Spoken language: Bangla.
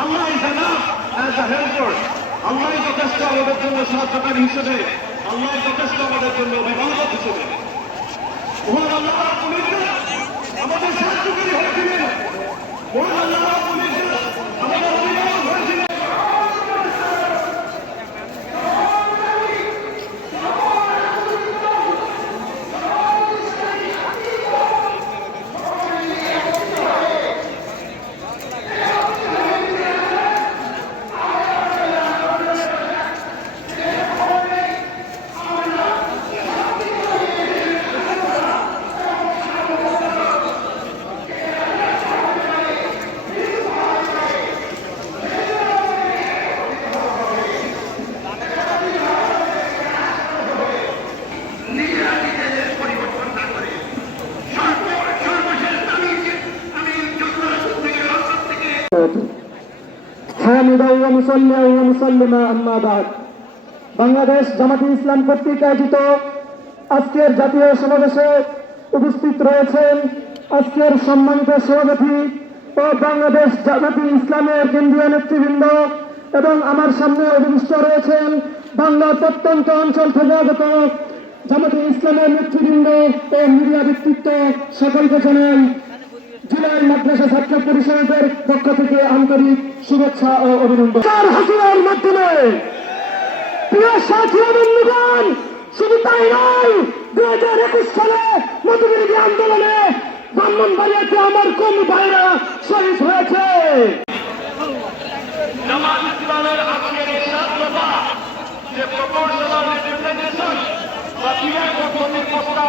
Allah is enough as a helper. Allah যথেষ্ট আমাদের জন্য সাহায্যকারী হিসেবে, আল্লাহ যথেষ্ট আমাদের জন্য অভিভাবক হিসেবে। মহান আল্লাহ আমাদের সাহায্যকারী হয়েছিলেন, মহান আল্লাহ আমাদের অভিভাবক হয়েছিলেন। বাংলাদেশ জামাতে ইসলাম কর্তৃক আয়োজিত আজকের জাতীয় সমাবেশে উপস্থিত রয়েছেন আজকের সম্মানিত সভাপতি ও বাংলাদেশ জামাতে ইসলামের কেন্দ্রীয় নেতৃবৃন্দ এবং আমার সামনে অভিষ্ট রয়েছেন বাংলার প্রত্যন্ত অঞ্চল থেকে আগত জামাতে ইসলামের নেতৃবৃন্দ ও মিডিয়া ব্যক্তিত্ব সকলকে জানাই জুলাই মাদ্রাসা ছাত্র পরিষদের পক্ষ থেকে আন্তরিক শুভেচ্ছা ও অভিনন্দন। হাসিনার মাধ্যমে প্রিয় সাথী বন্ধুগণ, শুধু তাই নয়, 2021 সালে মধুবিরোধী আন্দোলনে ব্রাহ্মণবাড়িয়াতে আমার কোন ভাইরা শহীদ হয়েছে। জামাত ইসলামের আজকের এই সাত দফা যে প্রকল্প বা পদ্ধতির প্রস্তাব